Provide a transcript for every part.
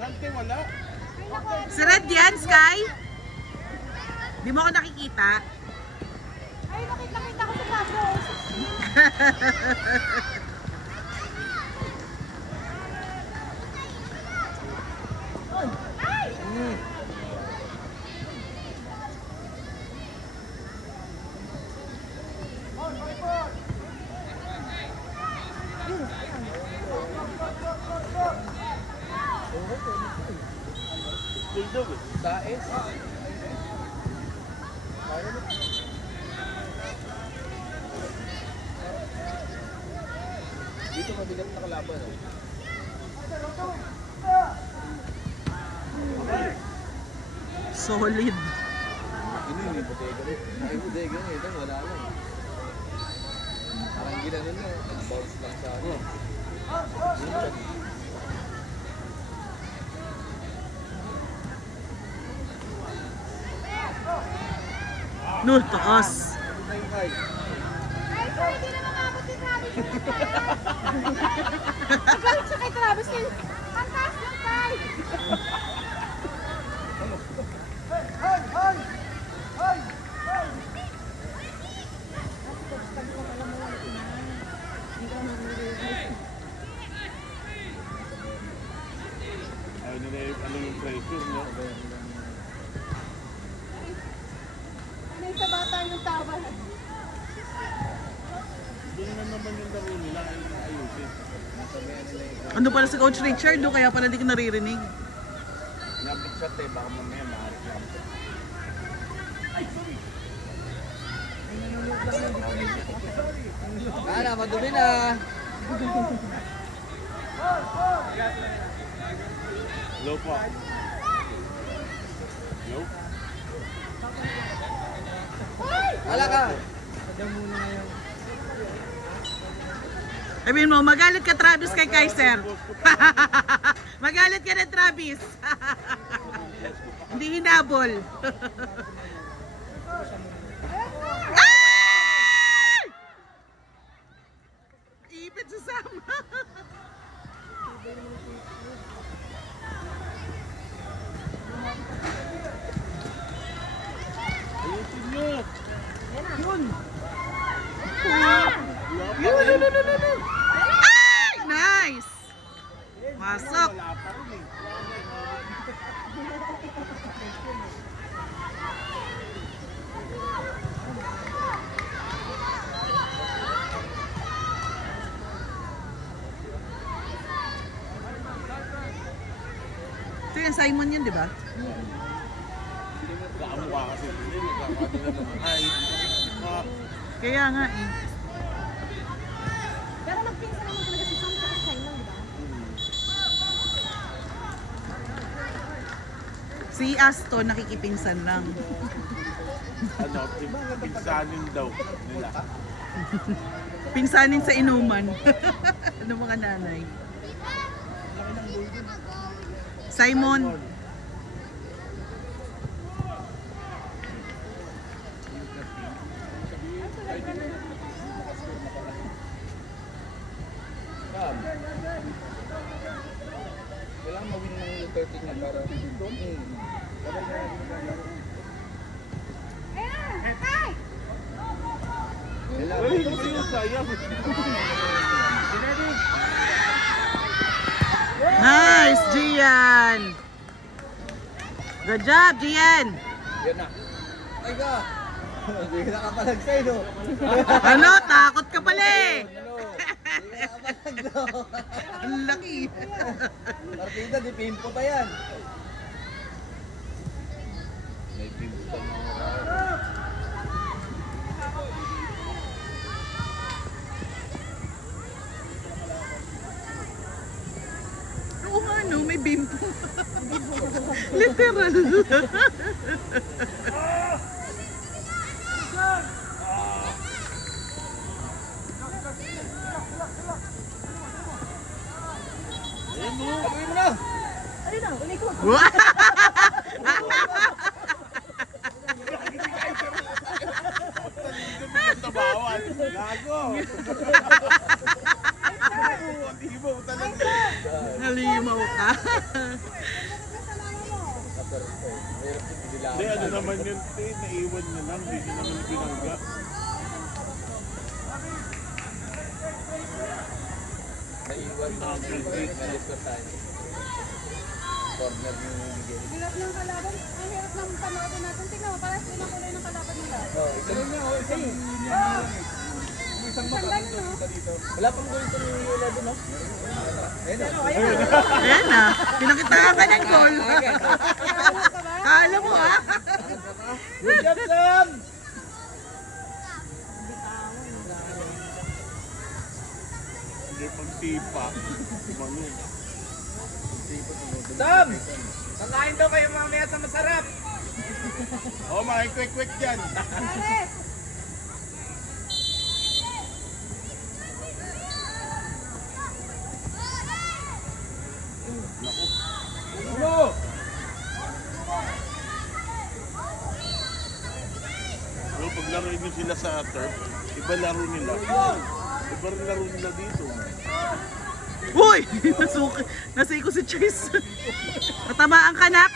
Salte, wala. Si Red yan, Sky? Di mo ako nakikita? Ay, nakita ko sa tapos. Daes. Dito mabigat na kalaban. Solid. Ini yung bodega. Ay, bodega nga ito. Wala lang. Parang ginanon na. Bounce lang sa ano. No, taas. Ay, hindi na makakot si Travis. Galit siya kay Travis. Ang taas ng tay. Ay, ano yung pressure, no? Ano yung sa bata yung tawa? Doon na naman yung laro nila. Ayusin. Nasabihan nila yung Ano pala si Coach Richard? Do, kaya pala di ko naririnig. Nabit shot eh. Baka mamaya maaari. Ana, madumi na. Low po. Low? Wala ka. I mean mo, magalit ka Travis kay Kaiser. Magalit ka na Travis. Hindi hinabol. Ay! Ipit sa sama. Ayusin nyo. Yun. Yun. Ay! Nice! Masok! Wala pa rin eh. Ito yung Simon yun, di ba? Kaamukha kasi hindi. Nagkakadala naman. Ay. Kaya nga eh. Pero nagpinsan naman talaga si Sam sa Simon, di ba? Si Aston nakikipinsan lang. Ano, pinsanin daw nila. Pinsanin sa inuman. Ano mga nanay? Simon. Kailangan mawin ng 13 na para. Ayan! Tay! Ay, hindi ba yung sayang? Nice, Gian! Good job, Gian! Yan na. Ay ka! Hindi ka nakapalagsay, no? Ano? Takot ka pala eh! Ano? Hindi ka nakapalag, no? Ang laki! Partida, di pimpo pa yan. May pimpo pa mga Oo nga no, may bimpo. Literal. Abuin mo na! Ayun na, ulikot. Tabawan! Gago! Hindi mo talaga. Nalimaw ka. Hindi, ano naman yun, naiwan niya lang, hindi niya naman binangga. Naiwan na nalis ko tayo. Corner yung bigay. Hirap ng kalaban. Ang hirap ng panoodin natin. Tingnan mo, parang sila kulay ng kalaban nila. Isa lang niya, isa yun. Isang ganun, no? Wala pang goal ito yung Yola doon, no? Ayan na, pinakitaan ka ng goal. Kala mo ha? Good job, Sam! Hindi pang tipa. Manu. Sam! Kakain daw kayo mamaya sa masarap. Oh, makikwek-kwek dyan. Pares! Ulo! Pero pag laruin nyo sila sa turf, iba laro nila. Iba rin laro nila dito. Uy! Nasiko si Chase. Natamaan ka, nak.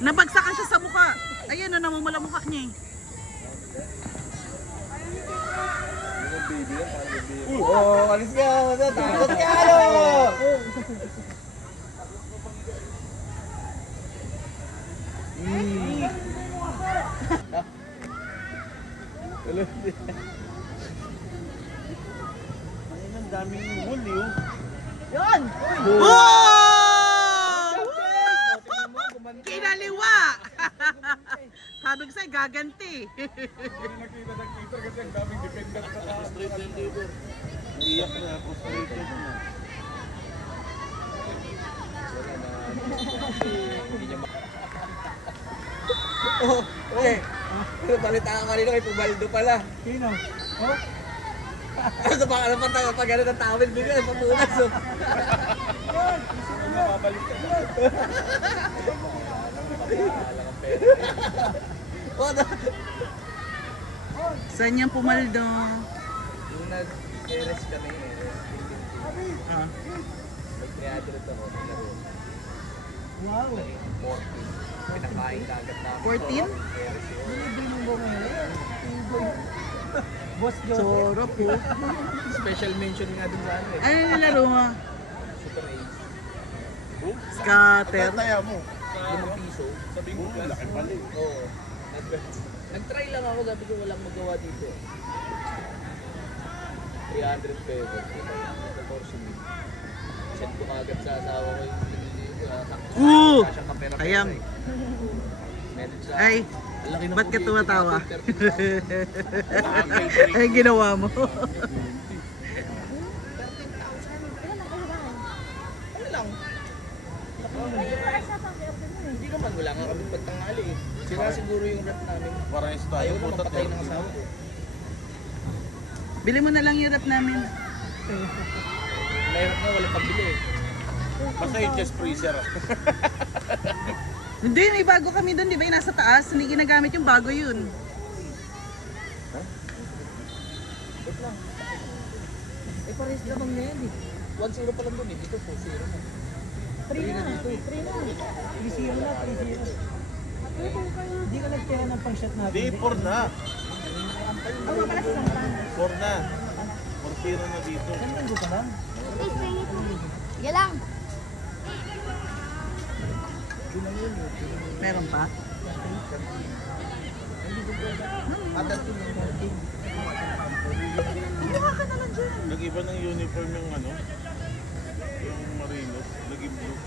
Nabagsakan siya sa mukha. Ayun na, namumula mukha niya eh. Oh, alis ka! Takot ka, ano? Ayun, ang daming huli, oh. Oh! Kinaliwa! Sabi ko sa'yo, gaganti. Frustrated dito. Iyak na, frustrated na. Oh, okay. Pero balita ka kanina kay Pubaldo pala. Sino? Oh? Ano pa, ano pa, pag gano'n ang tawid bigla, papunas, oh. Oh, Saan yung pumaldo? Yung nag-teres kami, Ah. may 300 ako, naglaro. Wow. 14. Pinakain ka agad na. 14? Teres yun. Libre mong bumili. Boss Joseph. Soro po. Special mention nga dun sa ano eh. Ano yung nilaro mo? Super Ace. Oh, Scatter. tataya mo. 5 piso. Sabi ko, Oh, laki pala eh. oo. Nag-try lang ako, sabi ko walang magawa dito. 300 pesos. Ito portion mo. Send ko agad sa asawa ko yung Oo! Kasyang kapera-pera Sayang. eh. Meron sa... Ay, Ang laki ng ba't ka kulit, tumatawa? 30,000. Ay, ginawa mo. Ano lang? Hindi naman, wala nga kami pagtangali eh. Sira siguro yung rep namin. Parehas tayo. Ayaw naman Puta, patay ng asawa ko. Bili mo na lang yung rep namin. Mayroon nga, walang pambili eh. Basta yung chest freezer. Hindi, may bago kami doon, di ba? Yung nasa taas, hindi ginagamit yung bago yun. Wait lang. Eh, parehas lamang na yan eh. 1-0 pa lang doon eh. Dito 4-0 na. 3 na dito. 3-0 na, 3-0. Hindi ka nagtira ng pang-shot natin. Di, 4 na. Ano pala si Sampan? 4 na. 4-0 na dito. Isang linggo pa lang. Yan lang. Meron pa? Adat yung team. Nag-iba ng uniform yung ano, yung Marinos, naging blue.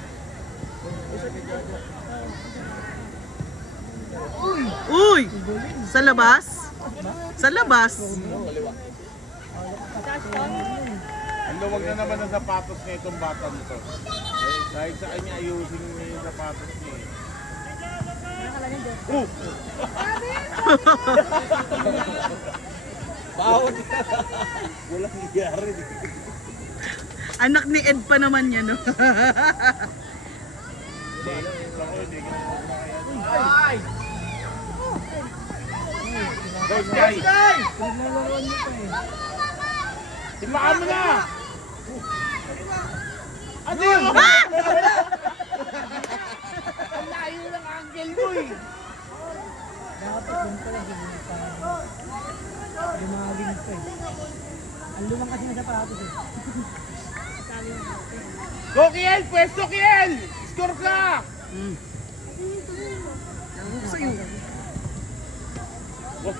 Uy! Sa labas? Sa labas? Kaliwa. Ang luwag na naman ang sapatos niya itong bata nito. Dahil sa kanya ayusin niya yung sapatos niya eh. Oh! Bawat. Walang nangyari. Anak ni Ed pa naman yan, no? Hindi, ako hindi ka naman kumakayan. Ay! Go, Sky! Naglalaroan mo pa eh. Timaan mo na! Ano yun? Ang lulang kasi ng sapatos eh. Go, Kiel! Pwesto, Kiel! Score ka! Hmm. Ewan ko sa'yo. Oh.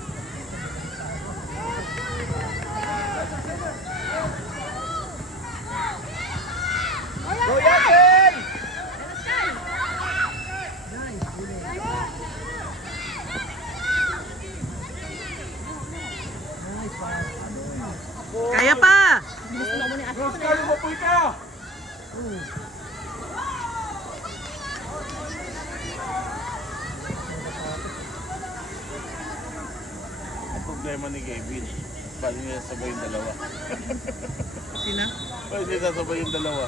Go, Yasin! Kaya pa! Roscar, lumapoy ka! Ang problema ni Kevin, paano niya sabay yung dalawa? Sina? Paano niya sasabay yung dalawa?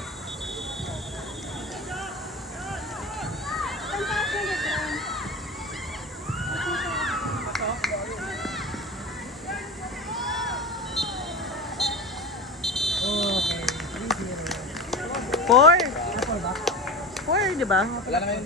Okay. 3-0. 4? 4, di ba? Wala naman